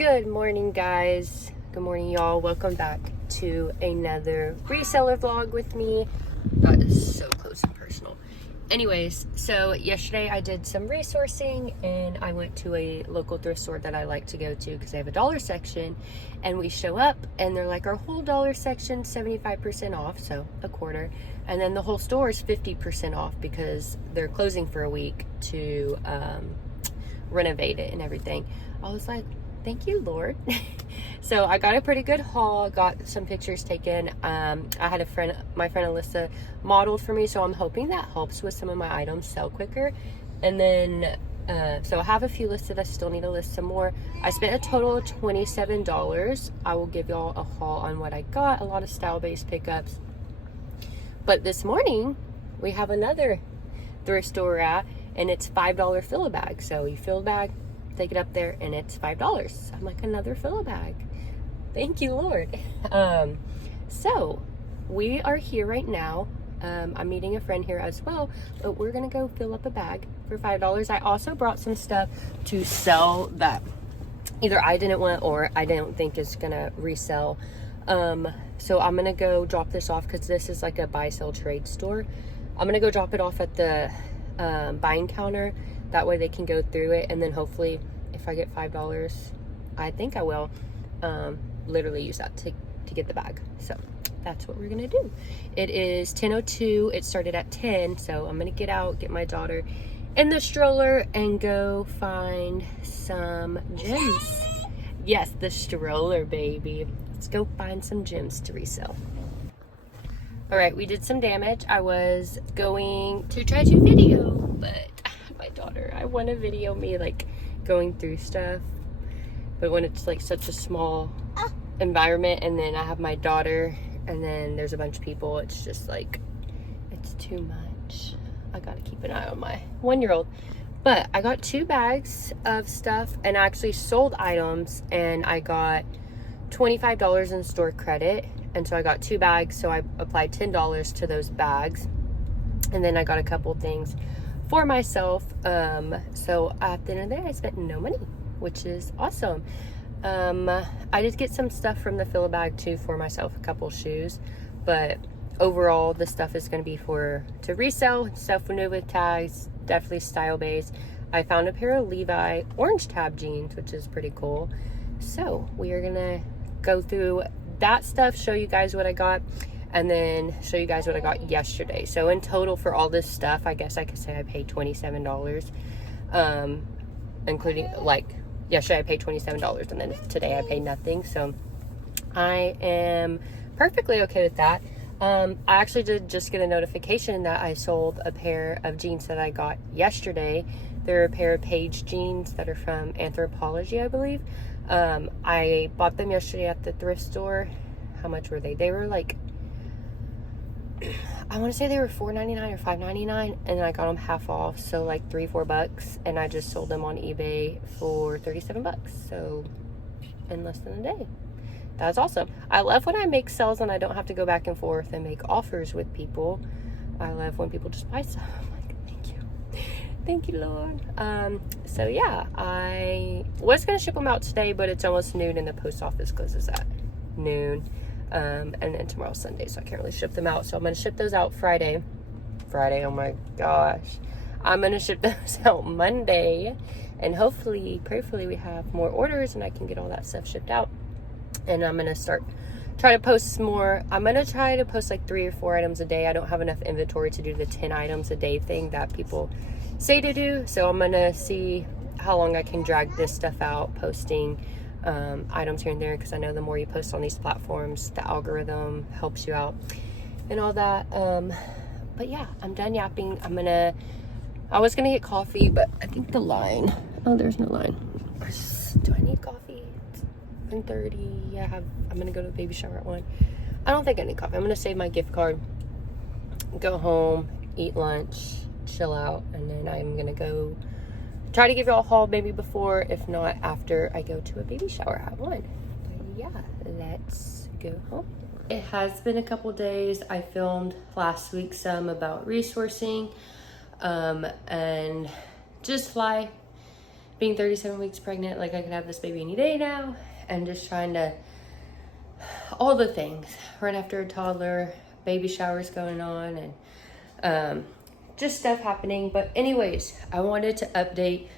Good morning, guys. Good morning, y'all. Welcome back to another reseller vlog with me. That is so close and personal. Anyways, so yesterday I did some resourcing and I went to a local thrift store that I like to go to because they have a dollar section, and we show up and they're like, our whole dollar section 75% off, so a quarter, and then the whole store is 50% off because they're closing for a week to renovate it and everything. I was like, thank you, Lord. So I got a pretty good haul, got some pictures taken. I had my friend Alyssa modeled for me, so I'm hoping that helps with some of my items sell quicker. And then so I have a few listed. I still need to list some more. I spent a total of $27. I will give y'all a haul on what I got. A lot of style-based pickups. But this morning we have another thrift store we're at, and it's $5 fill a bag. So you fill a bag, take it up there, and it's $5. I'm like, another fill a bag. Thank you, Lord. So we are here right now. I'm meeting a friend here as well, but we're gonna go fill up a bag for $5. I also brought some stuff to sell that either I didn't want or I don't think is gonna resell. So I'm gonna go drop this off because this is like a buy sell trade store. I'm gonna go drop it off at the buying counter. That way they can go through it, and then hopefully if I get $5, I think I will literally use that to get the bag. So that's what we're gonna do. It is 10:02. It started at 10, so I'm gonna get out, get my daughter in the stroller, and go find some gems. Yes, the stroller, baby. Let's go find some gems to resell. All right, we did some damage. I was going to try to video, but my daughter, I want to video me like going through stuff, but when it's like such a small environment, and then I have my daughter, and then there's a bunch of people, it's just like, it's too much. I gotta keep an eye on my 1-year-old. But I got 2 bags of stuff, and I actually sold items, and I got $25 in store credit, and so I got 2 bags, so I applied $10 to those bags, and then I got a couple things for myself. So at the end of the day, I spent no money, which is awesome. I did get some stuff from the fill a bag too for myself, a couple shoes, but overall the stuff is going to be to resell, stuff new with tags, definitely style based. I found a pair of Levi orange tab jeans, which is pretty cool. So we are gonna go through that stuff, show you guys what I got, and then show you guys what I got yesterday. So in total for all this stuff, I guess I could say I paid $27, including like yesterday I paid $27, and then today I paid nothing. So I am perfectly okay with that. I actually did just get a notification that I sold a pair of jeans that I got yesterday. They're a pair of Paige jeans that are from Anthropologie, I believe. I bought them yesterday at the thrift store. How much were they? They were like, I want to say they were $4.99 or $5.99, and I got them half off, so like $3-4, and I just sold them on eBay for $37. So in less than a day. That's awesome. I love when I make sales and I don't have to go back and forth and make offers with people. I love when people just buy stuff. I'm like, thank you, Lord. So yeah, I was gonna ship them out today, but it's almost noon and the post office closes at noon. And then tomorrow's Sunday, so I can't really ship them out. So I'm gonna ship those out Friday. Oh my gosh. I'm gonna ship those out Monday, and hopefully, prayerfully, we have more orders and I can get all that stuff shipped out. And I'm gonna try to post more. I'm gonna try to post like 3 or 4 items a day. I don't have enough inventory to do the 10 items a day thing that people say to do. So I'm gonna see how long I can drag this stuff out, posting items here and there, because I know the more you post on these platforms, the algorithm helps you out and all that. But yeah, I'm done yapping. I was gonna get coffee, but I think the line, oh, there's no line. Do I need coffee? It's 1:30. Yeah, I'm gonna go to a baby shower at 1. I don't think I need coffee. I'm gonna save my gift card, go home, eat lunch, chill out, and then I'm gonna go try to give you all a haul maybe before, if not after I go to a baby shower at 1. But yeah, let's go home. It has been a couple days. I filmed last week some about resourcing, and just being 37 weeks pregnant, like I could have this baby any day now, and just trying to, all the things, right after a toddler, baby showers going on, and just stuff happening. But anyways, I wanted to update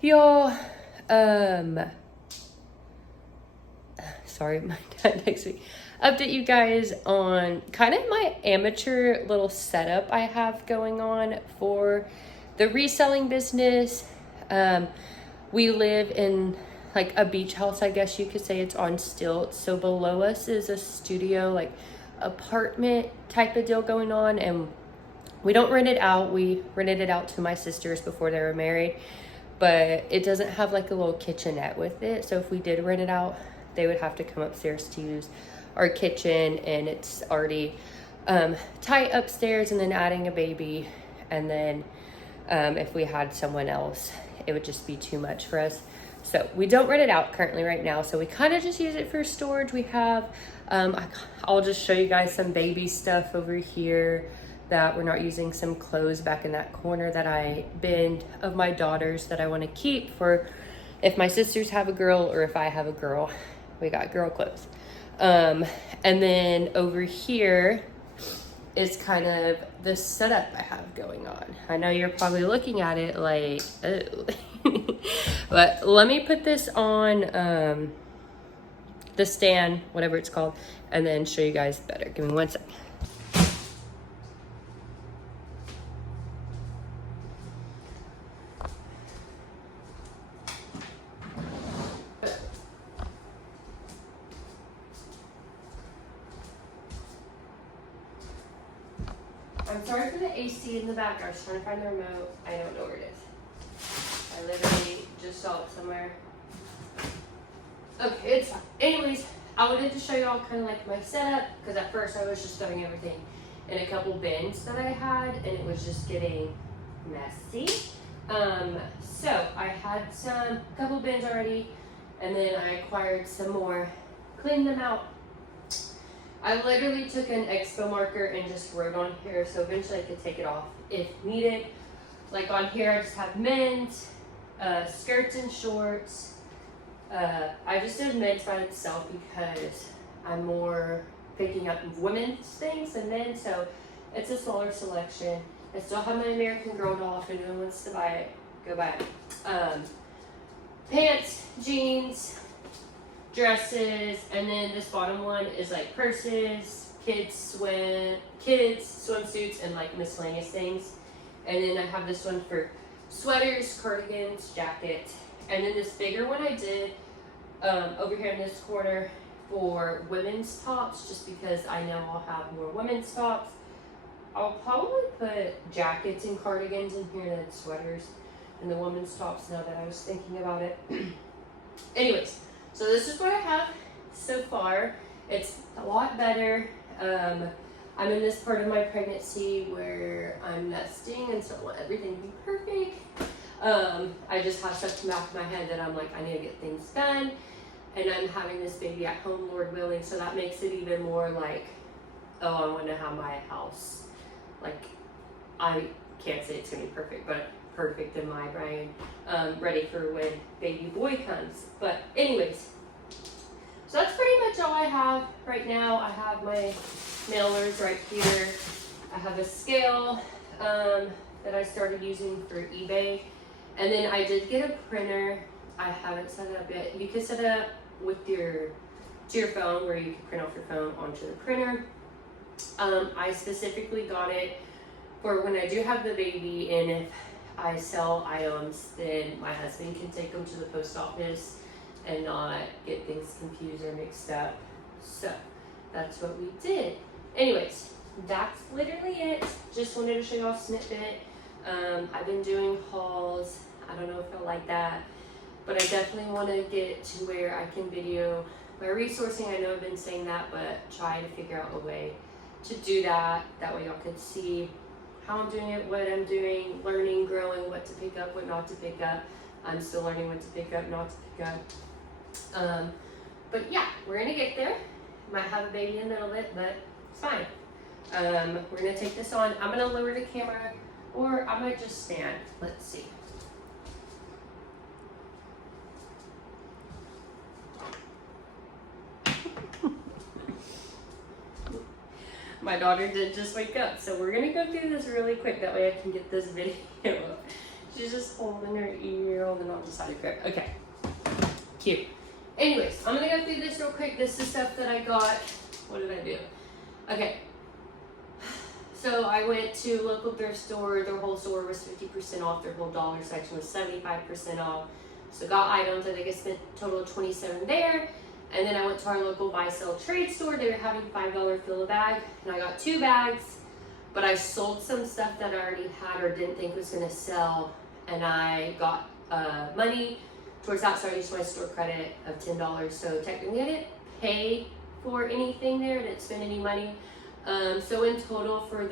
y'all. Sorry, my dad next week. Update you guys on kind of my amateur little setup I have going on for the reselling business. We live in like a beach house, I guess you could say. It's on stilts. So below us is a studio, like apartment type of deal going on. And we don't rent it out. We rented it out to my sisters before they were married. But it doesn't have like a little kitchenette with it. So if we did rent it out, they would have to come upstairs to use our kitchen, and it's already tight upstairs, and then adding a baby, and then if we had someone else, it would just be too much for us. So we don't rent it out currently right now, so we kind of just use it for storage. We have I'll just show you guys some baby stuff over here that we're not using, some clothes back in that corner that I binned of my daughters that I want to keep for if my sisters have a girl or if I have a girl. We got girl clothes. And then over here is kind of the setup I have going on. I know you're probably looking at it like, oh. But let me put this on the stand, whatever it's called, and then show you guys better. Give me 1 second. I'm sorry for the AC in the back. I was trying to find the remote. I don't know where it is. I literally just saw it somewhere. Okay, it's fine. Anyways, I wanted to show you all kind of like my setup, because at first I was just throwing everything in a couple bins that I had, and it was just getting messy. So I had a couple bins already, and then I acquired some more, cleaned them out. I literally took an expo marker and just wrote on here, so eventually I could take it off if needed. Like on here, I just have men's, skirts and shorts. I just did men's by itself because I'm more picking up women's things than men, so it's a smaller selection. I still have my American Girl doll. If anyone wants to buy it, go buy it. Pants, jeans, dresses, and then this bottom one is like purses, kids swimsuits, and like miscellaneous things. And then I have this one for sweaters, cardigans, jackets, and then this bigger one I did over here in this corner for women's tops, just because I know I'll have more women's tops. I'll probably put jackets and cardigans in here than sweaters and the women's tops, now that I was thinking about it. Anyways, so this is what I have so far. It's a lot better. I'm in this part of my pregnancy where I'm nesting, and so I want everything to be perfect. I just have stuff in the back of my head that I'm like, I need to get things done. And I'm having this baby at home, Lord willing, so that makes it even more like, oh, I want to have my house. Like, I can't say it's going to be perfect, but perfect in my brain, ready for when baby boy comes. But anyways, so that's pretty much all I have right now. I have my mailers right here. I have a scale that I started using for eBay. And then I did get a printer. I haven't set it up yet. You can set it up with to your phone, where you can print off your phone onto the printer. I specifically got it for when I do have the baby, and if I sell items, then my husband can take them to the post office and not get things confused or mixed up. So that's what we did. Anyways, that's literally it. Just wanted to show you all a snippet. I've been doing hauls. I don't know if you'll like that, but I definitely want to get to where I can video my resourcing. I know I've been saying that, but try to figure out a way to do that. That way y'all can see how I'm doing it, what I'm doing, learning, growing, what to pick up, what not to pick up. I'm still learning what to pick up, not to pick up. But yeah, we're gonna get there. Might have a baby in the middle of it, but it's fine. We're gonna take this on. I'm gonna lower the camera, or I might just stand. Let's see. My daughter did just wake up, so we're gonna go through this really quick. That way I can get this video up. She's just holding her ear, holding on the side of her. Okay, cute. Anyways, I'm gonna go through this real quick. This is stuff that I got. What did I do? Okay. So I went to local thrift store. Their whole store was 50% off. Their whole dollar section was 75% off. So got items. I think I spent a total of $27 there. And then I went to our local buy-sell trade store. They were having $5 fill a bag, and I got 2 bags. But I sold some stuff that I already had or didn't think was gonna sell, and I got money towards that. So I used my store credit of $10. So technically I didn't pay for anything there. I didn't spend any money. So in total for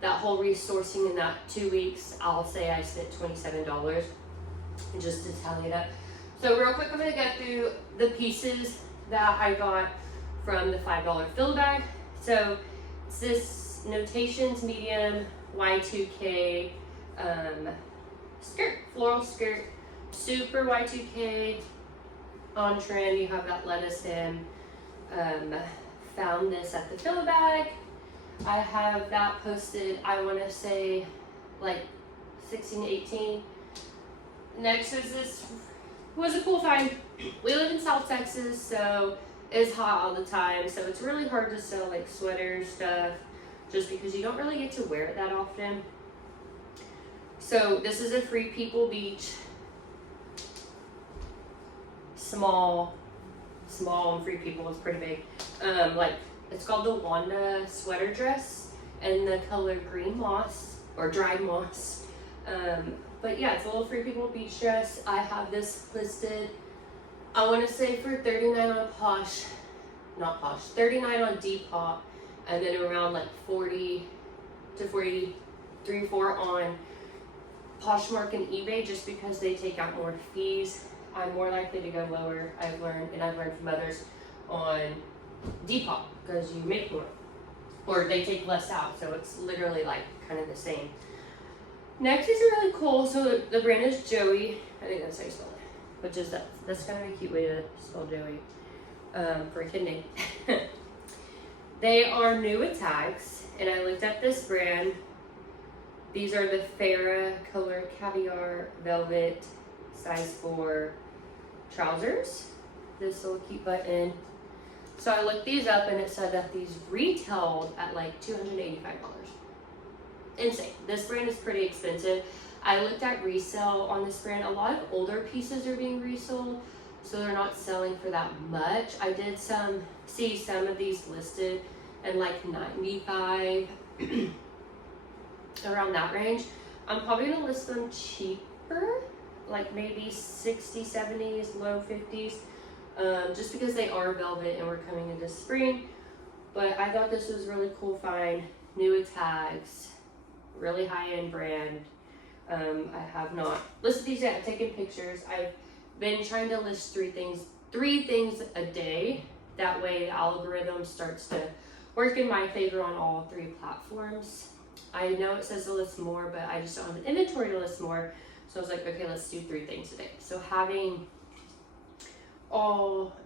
that whole resourcing in that 2 weeks, I'll say I spent $27 just to tally it up. So real quick, I'm gonna go through the pieces that I got from the $5 fill bag. So it's this Notations medium Y2K skirt, floral skirt, super Y2K, on trend. You have that lettuce hem. Found this at the fill bag. I have that posted, I want to say like 16 to 18. Next is this, was a cool find. We live in South Texas, so it's hot all the time, so it's really hard to sell like sweaters stuff just because you don't really get to wear it that often. So this is a Free People Beach small and Free People is pretty big. Like it's called the Wanda sweater dress, and the color green moss or dried moss. But yeah, it's a little Free People Beach dress. I have this listed, I want to say for $39 on Posh, not Posh, $39 on Depop, and then around like 40 to 43, 4 on Poshmark and eBay, just because they take out more fees. I'm more likely to go lower, I've learned from others, on Depop, because you make more, or they take less out, so it's literally like kind of the same. Next is really cool. So the brand is Joey. I think that's how you spell it. Which is that's kind of a cute way to spell Joey for a kid name. They are new with tags, and I looked up this brand. These are the Farrah color caviar velvet size 4 trousers. This little cute button. So I looked these up, and it said that these retailed at like $285. Insane. This brand is pretty expensive. I looked at resale on this brand. A lot of older pieces are being resold, so they're not selling for that much. I did see some of these listed in like $95, around that range. I'm probably gonna list them cheaper, like maybe 60s, 70s, low 50s, just because they are velvet and we're coming into spring. But I thought this was a really cool find. New with tags. Really high-end brand. I have not listed these yet. I've taken pictures. I've been trying to list three things a day. That way the algorithm starts to work in my favor on all 3 platforms. I know it says to list more, but I just don't have the inventory to list more. So I was like, okay, let's do 3 things a day. So having all,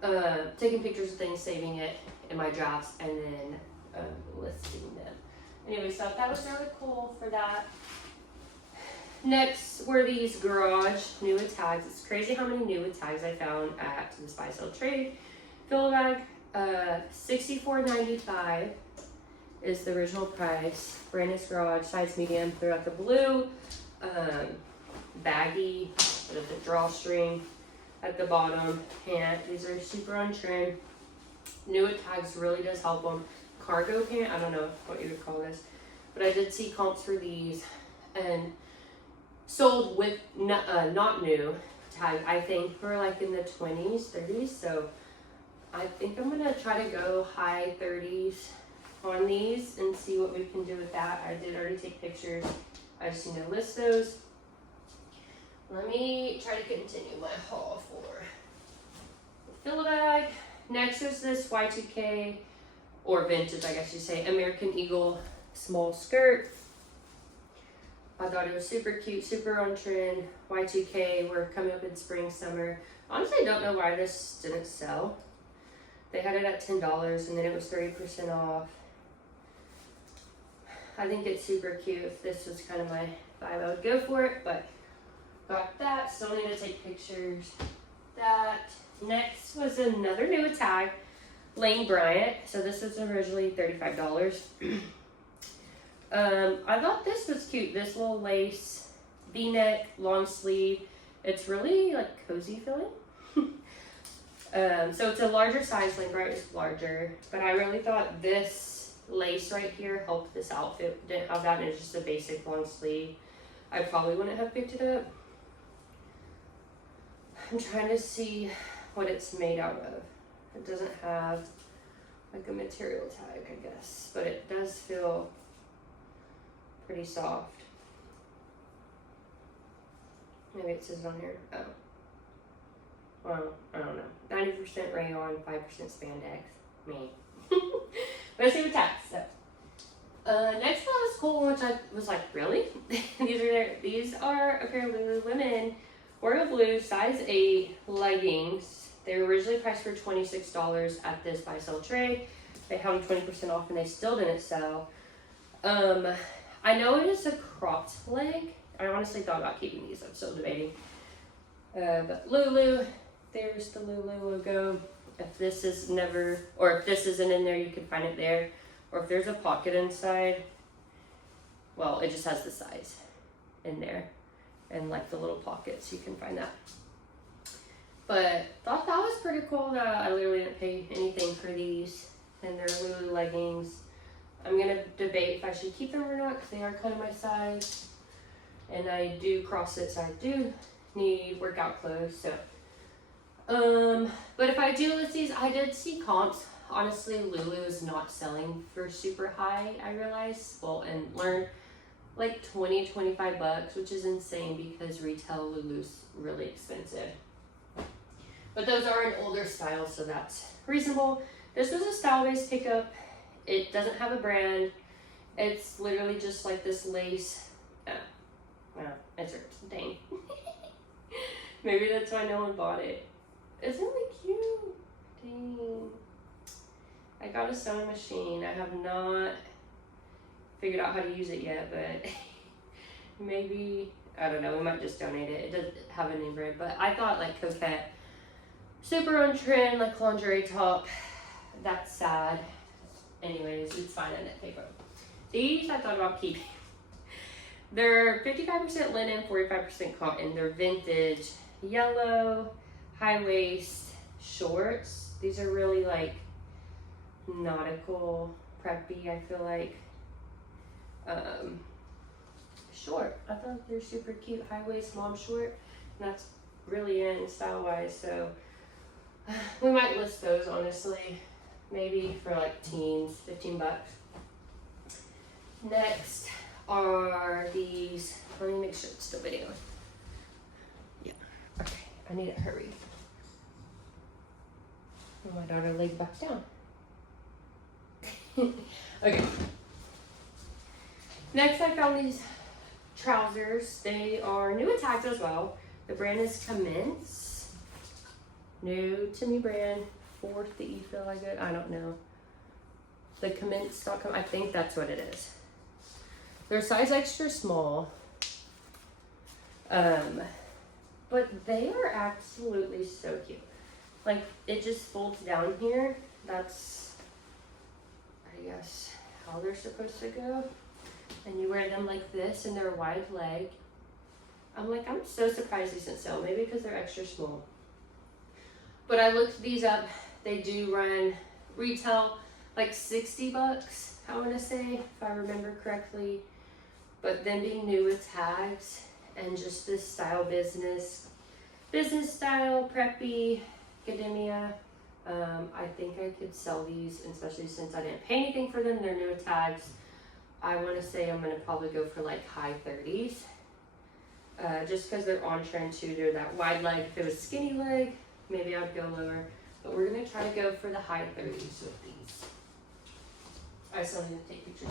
taking pictures of things, saving it in my drafts, and then listing them. Anyway, so that was really cool for that. Next were these garage new with tags. It's crazy how many new with tags I found at this buy sell trade fill bag. $64.95 is the original price. Brandon's Garage, size medium. They're at the blue, baggy with the drawstring at the bottom. And these are super on trend. New with tags really does help them. Cargo pant, I don't know what you would call this, but I did see comps for these and sold with not new tag, I think for like in the 20s, 30s. So I think I'm gonna try to go high 30s on these and see what we can do with that. I did already take pictures. I just need to list those. Let me try to continue my haul for the fill bag. Next is this Y2K, or vintage, I guess you say, American Eagle small skirt. I thought it was super cute, super on trend. Y2K, we're coming up in spring, summer. Honestly, I don't know why this didn't sell. They had it at $10, and then it was 30% off. I think it's super cute. If this was kind of my vibe, I would go for it, but got that. Still need to take pictures. That. Next was another new tag, Lane Bryant. So this was originally $35. I thought this was cute. This little lace V-neck, long sleeve. It's really like cozy feeling. So it's a larger size. Lane Bryant is larger, but I really thought this lace right here helped this outfit. Didn't have that, and it's just a basic long sleeve. I probably wouldn't have picked it up. I'm trying to see what it's made out of. It doesn't have like a material tag, I guess, but it does feel pretty soft. Maybe it says on here. Oh. Well, I don't know. 90% rayon, 5% spandex. Me. Let's see the tags. So, next one was cool, which I was like, really? These are a pair of Lululemon Royal Blue size 8 leggings. They were originally priced for $26 at this buy sell trade. They held 20% off and they still didn't sell. I know it is a cropped leg. I honestly thought about keeping these. I'm still debating. But Lulu, there's the Lulu logo. If this is never, or if this isn't in there, you can find it there. Or if there's a pocket inside, well, it just has the size in there. And like the little pockets, you can find that. But thought that was pretty cool that I literally didn't pay anything for these. And they're Lulu leggings. I'm gonna debate if I should keep them or not because they are kind of my size. And I do CrossFit, so I do need workout clothes. So, but if I do list these, I did see comps. Honestly, Lulu is not selling for super high, I realized. Well, and learned like 20, 25 bucks, which is insane because retail Lulu's really expensive. But those are an older style, so that's reasonable. This was a style-based pickup. It doesn't have a brand. It's literally just like this lace. Wow, it's dang. Maybe that's why no one bought it. Isn't it cute? Dang. I got a sewing machine. I have not figured out how to use it yet, but maybe, I don't know, we might just donate it. It doesn't have a name brand, but I thought like Coquette, super on trend, like lingerie top. That's sad. Anyways, it's fine. I didn't pay for them. These I thought about keeping. They're 55% linen, 45% cotton. They're vintage, yellow, high waist shorts. These are really like nautical, preppy, I feel like. Short. I thought they're super cute. High waist mom short. And that's really in style wise. So we might list those honestly. Maybe for like teens, 15 bucks. Next are these. Let me make sure it's still videoing. Yeah. Okay. I need to hurry. Oh, my daughter laid back down. Okay. Next, I found these trousers. They are new at tags as well. The brand is Commence. New to me brand. Fourth that you feel like it. I don't know. The Commence.com. I think that's what it is. They're size extra small. But they are absolutely so cute. Like, it just folds down here. That's, I guess, how they're supposed to go. And you wear them like this, and they're wide leg. I'm like, I'm so surprised these didn't sell. Maybe because they're extra small. But I looked these up. They do run retail like 60 bucks, I want to say, if I remember correctly. But them being new with tags and just this style business style, preppy, academia, I think I could sell these, especially since I didn't pay anything for them. They're new with tags. I want to say I'm going to probably go for like high 30s. Just because they're on trend too. They're that wide leg. If it was skinny leg, maybe I'd go lower. But we're going to try to go for the high 30s with these. I still need to take pictures.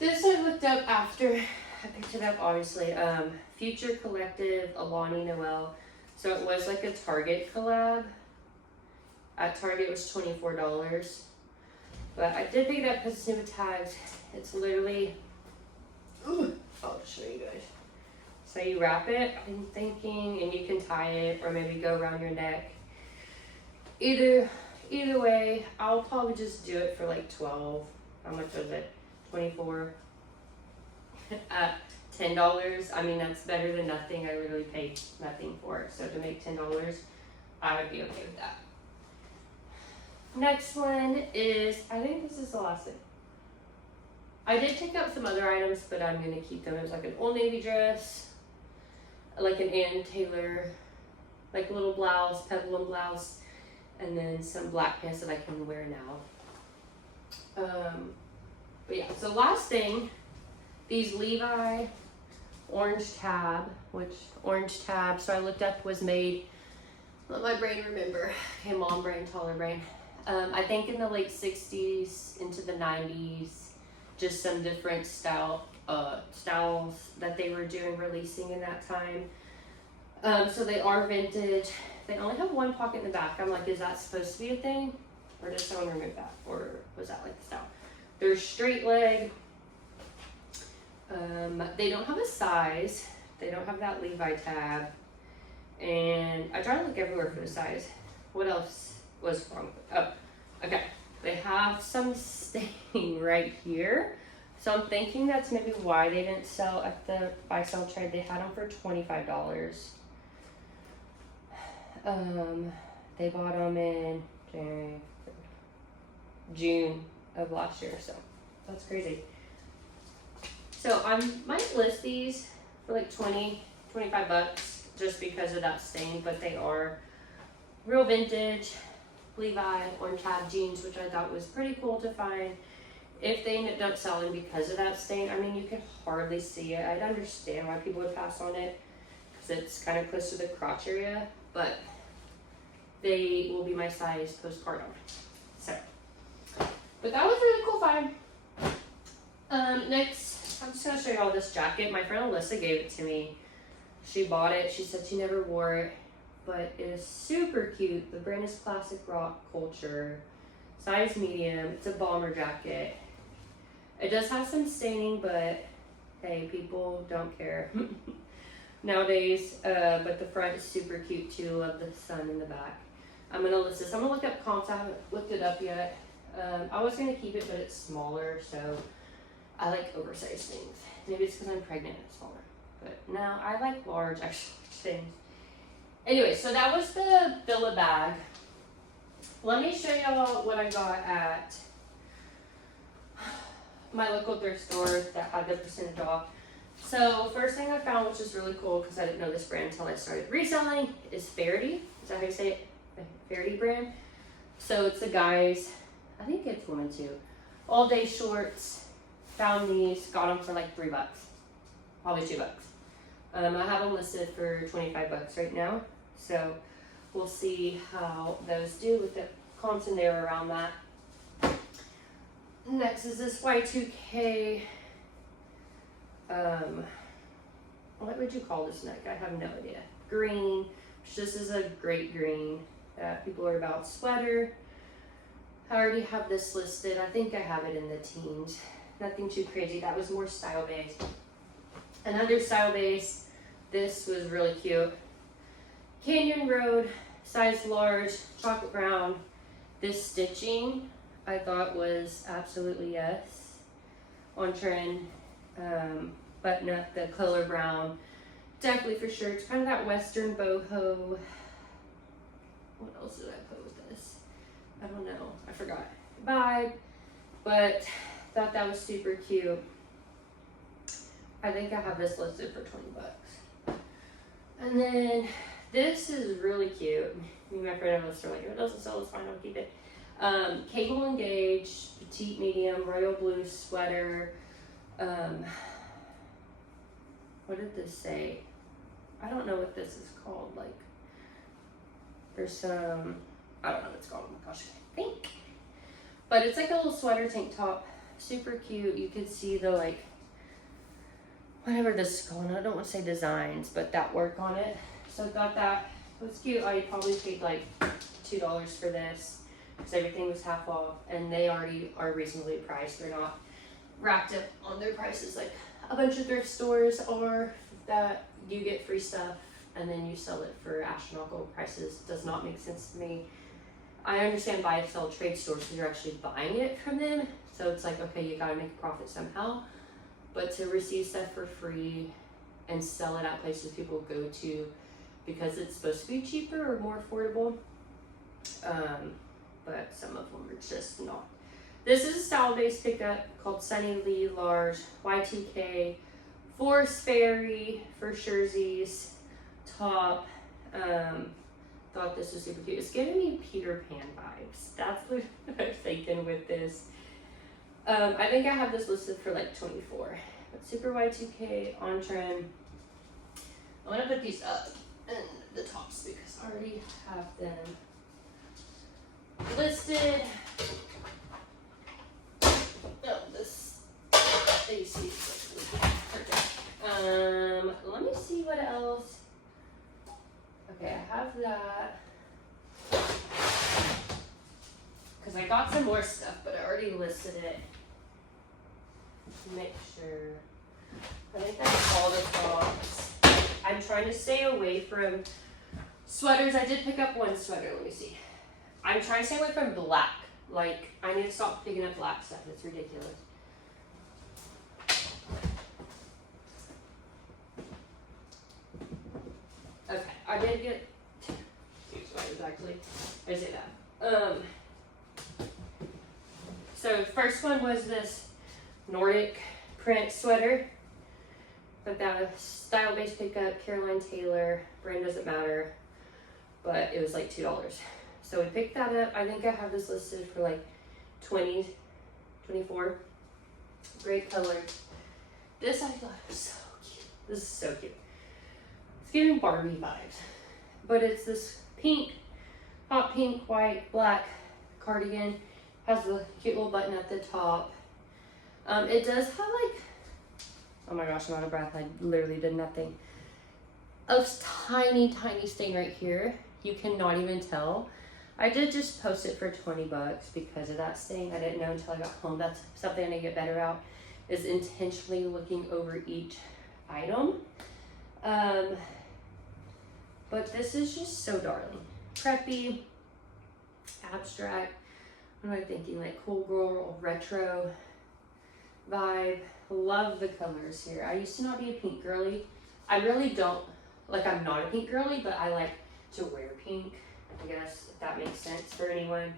This I looked up after I picked it up, obviously. Future Collective, Alani Noel. So it was like a Target collab. At Target it was $24. But I did pick it up because it's new with tags. It's literally, ooh, I'll just show you guys. So you wrap it, I'm thinking, and you can tie it or maybe go around your neck. Either way, I'll probably just do it for like 12. How much was it? 24. $10. I mean, that's better than nothing. I literally paid nothing for it. So to make $10, I would be okay with that. Next one is, I think this is the last thing. I did pick up some other items, but I'm going to keep them. It was like an Old Navy dress, like an Ann Taylor, like a little blouse, peplum blouse, and then some black pants that I can wear now. But yeah, so last thing, these Levi orange tab, so I looked up was made, let my brain remember, okay, mom brain, taller brain. I think in the late 60s into the 90s, just some different styles that they were releasing in that time. So they are vintage. They only have one pocket in the back. I'm like, is that supposed to be a thing? Or did someone remove that? Or was that like the style? They're straight leg. They don't have a size. They don't have that Levi tab. And I tried to look everywhere for the size. What else was wrong? Oh, okay. They have some stain right here. So I'm thinking that's maybe why they didn't sell at the buy sell trade. They had them for $25. They bought them in June of last year, so that's crazy. So I might list these for like 20, 25 bucks just because of that stain, but they are real vintage Levi orange tab jeans, which I thought was pretty cool to find. If they ended up selling because of that stain, I mean, you could hardly see it. I'd understand why people would pass on it because it's kind of close to the crotch area, but they will be my size postpartum. So, but that was a really cool find. Next, I'm just gonna show you all this jacket. My friend Alyssa gave it to me. She bought it. She said she never wore it, but it is super cute. The brand is Classic Rock Culture, size medium. It's a bomber jacket. It does have some staining, but hey, people don't care nowadays. But the front is super cute too. Love the sun in the back. I'm gonna list this. I'm gonna look up comps. I haven't looked it up yet. I was gonna keep it, but it's smaller, so I like oversized things. Maybe it's because I'm pregnant and it's smaller. But no, I like large actually things. Anyway, so that was the Billa bag. Let me show y'all what I got at my local thrift store that had the percentage off. So first thing I found, which is really cool because I didn't know this brand until I started reselling, is Faherty. Is that how you say it? The Faherty brand. So it's a guy's, I think it's women too, all day shorts. Found these, got them for like $3, probably $2. I have them listed for 25 bucks right now. So we'll see how those do with the comps in there around that. Next is this Y2K, what would you call this neck? I have no idea. Green, which this is a great green that people are about. Sweater, I already have this listed. I think I have it in the teens. Nothing too crazy. That was more style based. Another style based, this was really cute. Canyon Road, size large, chocolate brown. This stitching I thought was absolutely yes, on trend. But not the color brown, definitely for sure. It's kind of that Western boho. What else did I put with this? I don't know, I forgot. Vibe, but thought that was super cute. I think I have this listed for 20 bucks. And then this is really cute. Me and my friend and Alyssa are like, if it doesn't sell, it's fine, I'll keep it. Cable and Gauge, petite medium, royal blue sweater. What did this say? I don't know what this is called. Like, there's some, I don't know what it's called. Oh my gosh, I think. But it's like a little sweater tank top. Super cute. You could see the like, whatever this is called. I don't want to say designs, but that work on it. So I thought that was cute. I probably paid like $2 for this. because everything was half off, and they already are reasonably priced. They're not racked up on their prices like a bunch of thrift stores are, that you get free stuff and then you sell it for astronomical prices. Does not make sense to me. I understand buy and sell trade stores because you're actually buying it from them, so it's like, okay, you gotta make a profit somehow. But to receive stuff for free and sell it at places people go to because it's supposed to be cheaper or more affordable, but some of them are just not. This is a style-based pickup called Sunny Lee Large Y2K Forest Fairy for jerseys top. Thought this was super cute. It's giving me Peter Pan vibes. That's what I'm thinking with this. I think I have this listed for like 24. But super Y2K on trend. I'm gonna put these up in the tops because I already have them listed. Oh, this AC is perfect. Let me see what else. Okay, I have that. Because I got some more stuff, but I already listed it. Make sure. I think that's all the tops. I'm trying to stay away from sweaters. I did pick up one sweater. Let me see. I'm trying to stay away from black. Like, I need to stop picking up black stuff. It's ridiculous. Okay, I did get two sweaters actually. I say that. So first one was this Nordic print sweater, but that was style-based pickup, Caroline Taylor, brand doesn't matter, but it was like $2. So we picked that up. I think I have this listed for like 20, 24. Great color. This I thought was so cute. This is so cute. It's giving Barbie vibes, but it's this pink, hot pink, white, black cardigan. Has the cute little button at the top. It does have like, oh my gosh, I'm out of breath. I literally did nothing. A tiny, tiny stain right here. You cannot even tell. I did just post it for 20 bucks because of that stain. I didn't know until I got home. That's something I need to get better at, is intentionally looking over each item. But this is just so darling. Preppy, abstract. What am I thinking? Like cool girl, retro vibe. Love the colors here. I used to not be a pink girly. I really don't, like, I'm not a pink girly, but I like to wear pink, I guess, if that makes sense for anyone.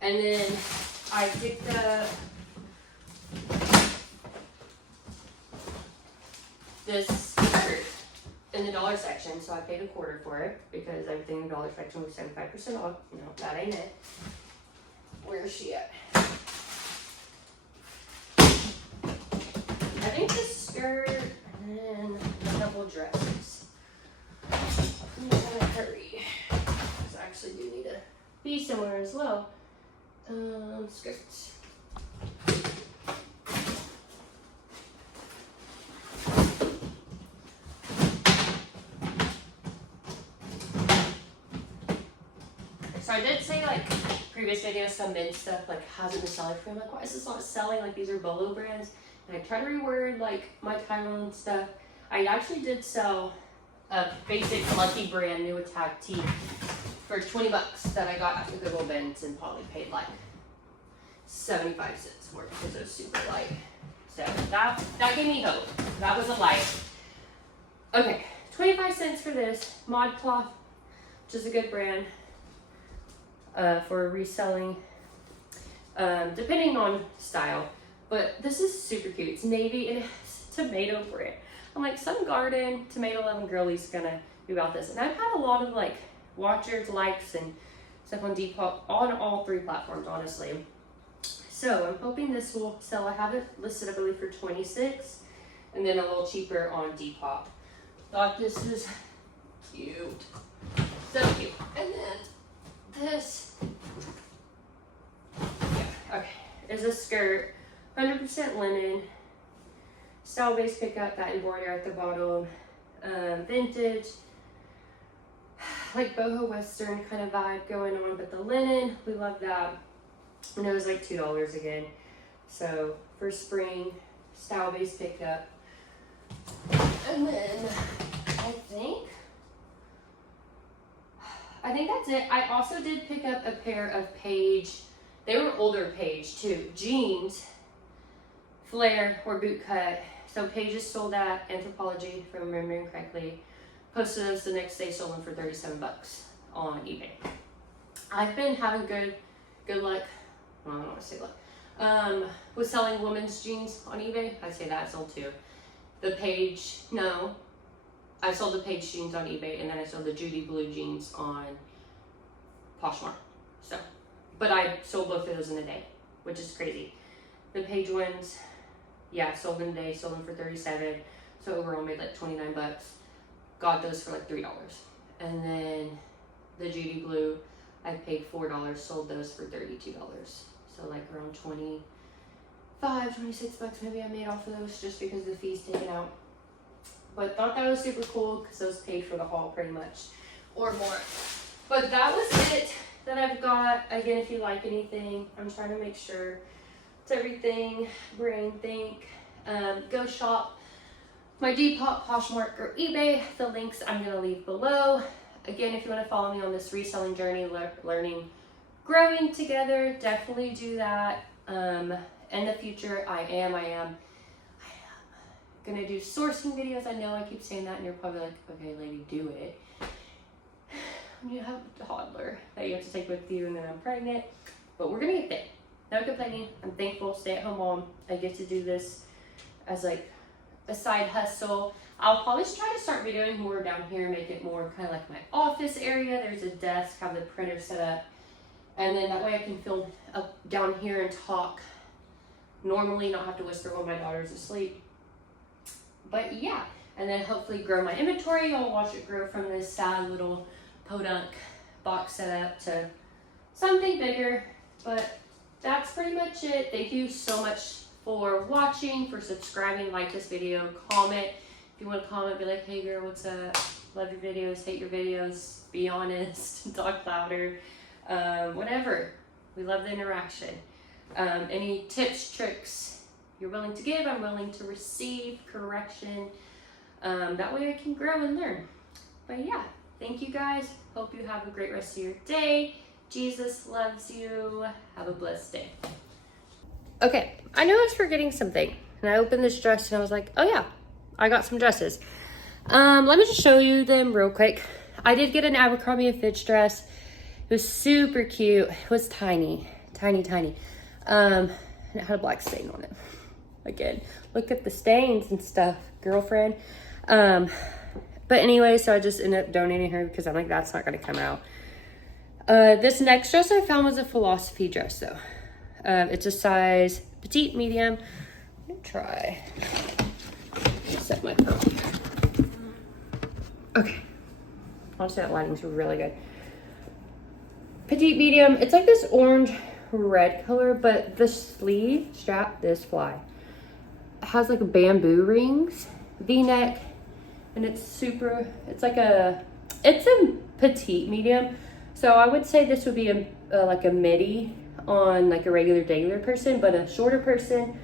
And then I picked up this skirt in the dollar section, so I paid $1/4 for it because everything in the dollar section was 75% off. No, that ain't it. Where is she at? I think this skirt and then a couple dresses. I'm gonna hurry because I actually do need to be somewhere as well. Skirts. So I did say, like, previous videos, some men's stuff like hasn't been selling for me. I'm like, why is this not selling? Like, these are Bolo brands. And I try to reword like my title and stuff. I actually did sell a basic Lucky brand new attack tee for 20 bucks that I got at the Goodwill bins and probably paid like 75 cents for it because it was super light. So that gave me hope. That was a light. Okay, 25 cents for this Mod Cloth, which is a good brand for reselling, depending on style. But this is super cute. It's navy and it has tomato print. I'm like, some garden, tomato loving girlie's gonna be about this. And I've had a lot of like watchers, likes, and stuff on Depop on all 3 platforms, honestly. So I'm hoping this will sell. I have it listed, I believe, for 26, and then a little cheaper on Depop. Thought this is cute. So cute. And then this, yeah, okay, is a skirt. 100% linen, style-based pickup, that embroidery at the bottom, vintage. like boho western kind of vibe going on, but the linen, we love that. And it was like $2 again. So for spring, style base picked up. And then I think that's it. I also did pick up a pair of Paige, they were older Paige too, jeans, flare or boot cut. So Paige is sold at Anthropologie, if I'm remembering correctly. Posted those the next day, sold them for 37 bucks on eBay. I've been having good luck, well, I don't want to say luck, with selling women's jeans on eBay. I say that, I sold two. The Paige, no, I sold the Paige jeans on eBay, and then I sold the Judy Blue jeans on Poshmark. So, but I sold both of those in a day, which is crazy. The Paige ones, yeah, sold in a day, sold them for 37. So overall made like 29 bucks. Got those for like $3. And then the Judy Blue, I paid $4, sold those for $32. So like around 26 bucks maybe I made off of those, just because the fees taken out. But thought that was super cool because those paid for the haul pretty much, or more. But that was it that I've got. Again, if you like anything, I'm trying to make sure it's everything brain think. Go shop my Depop, Poshmark, or eBay. The links I'm going to leave below. Again, if you want to follow me on this reselling journey, learning, growing together, definitely do that. In the future, I am going to do sourcing videos. I know I keep saying that, and you're probably like, okay, lady, do it. You have a toddler that you have to take with you, and then I'm pregnant. But we're going to get there. No complaining. I'm thankful. Stay-at-home mom. I get to do this as like a side hustle. I'll probably try to start videoing more down here, make it more kind of like my office area. There's a desk, have the printer set up, and then that way I can film up down here and talk normally, not have to whisper while my daughter's asleep. But yeah, and then hopefully grow my inventory. I'll watch it grow from this sad little podunk box setup to something bigger. But that's pretty much it. Thank you so much for watching, for subscribing, like this video, comment. If you want to comment, be like, hey girl, what's up? Love your videos, hate your videos, be honest, talk louder, whatever. We love the interaction. Any tips, tricks you're willing to give, I'm willing to receive correction. That way I can grow and learn. But yeah, thank you guys. Hope you have a great rest of your day. Jesus loves you. Have a blessed day. Okay, I knew I was forgetting something, and I opened this dress and I was like, oh yeah, I got some dresses. Let me just show you them real quick. I did get an Abercrombie & Fitch dress. It was super cute. It was tiny, tiny, tiny. And it had a black stain on it. Again, look at the stains and stuff, girlfriend. But anyway, so I just ended up donating her because I'm like, that's not gonna come out. This next dress I found was a philosophy dress though. It's a size petite, medium. Let me try. Set my phone. Okay. Honestly, that lighting's really good. Petite, medium. It's like this orange red color, but the sleeve strap, this fly, has like bamboo rings, V-neck, and it's like it's a petite medium. So I would say this would be like a midi on like a regular person, but a shorter person,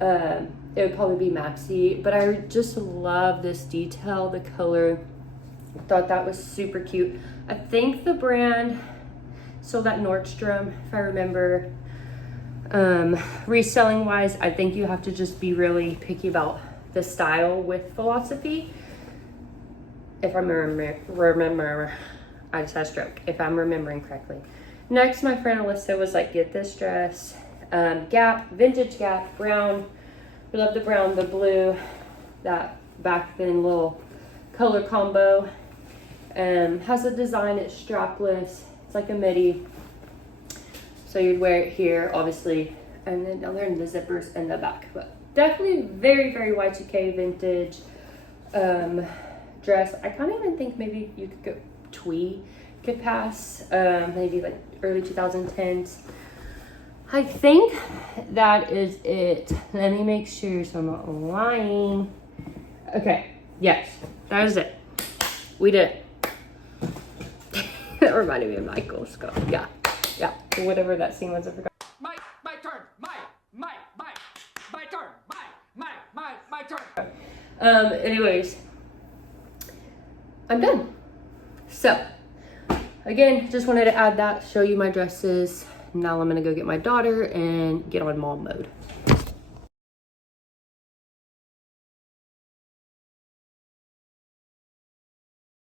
it would probably be maxi. But I just love this detail, the color. Thought that was super cute. I think the brand sold at Nordstrom, if I remember. Reselling wise, I think you have to just be really picky about the style with philosophy. If I remember, I just had a stroke. If I'm remembering correctly. Next, my friend Alyssa was like, get this dress. Gap, vintage Gap, brown. We love the brown, the blue, that back then little color combo. Has a design, it's strapless. It's like a midi. So you'd wear it here, obviously, and then down there in the zippers in the back. But definitely very, very Y2K vintage dress. I can't even think maybe you could go twee could pass, maybe like early 2010s. I think that is it. Let me make sure so I'm not lying. Okay, yes, that is it. We did it. reminded me of Michael Scott. Yeah, whatever that scene was, I forgot. My turn. My turn. My turn. Anyways, I'm done. So, again, just wanted to add that, show you my dresses. Now I'm gonna go get my daughter and get on mom mode.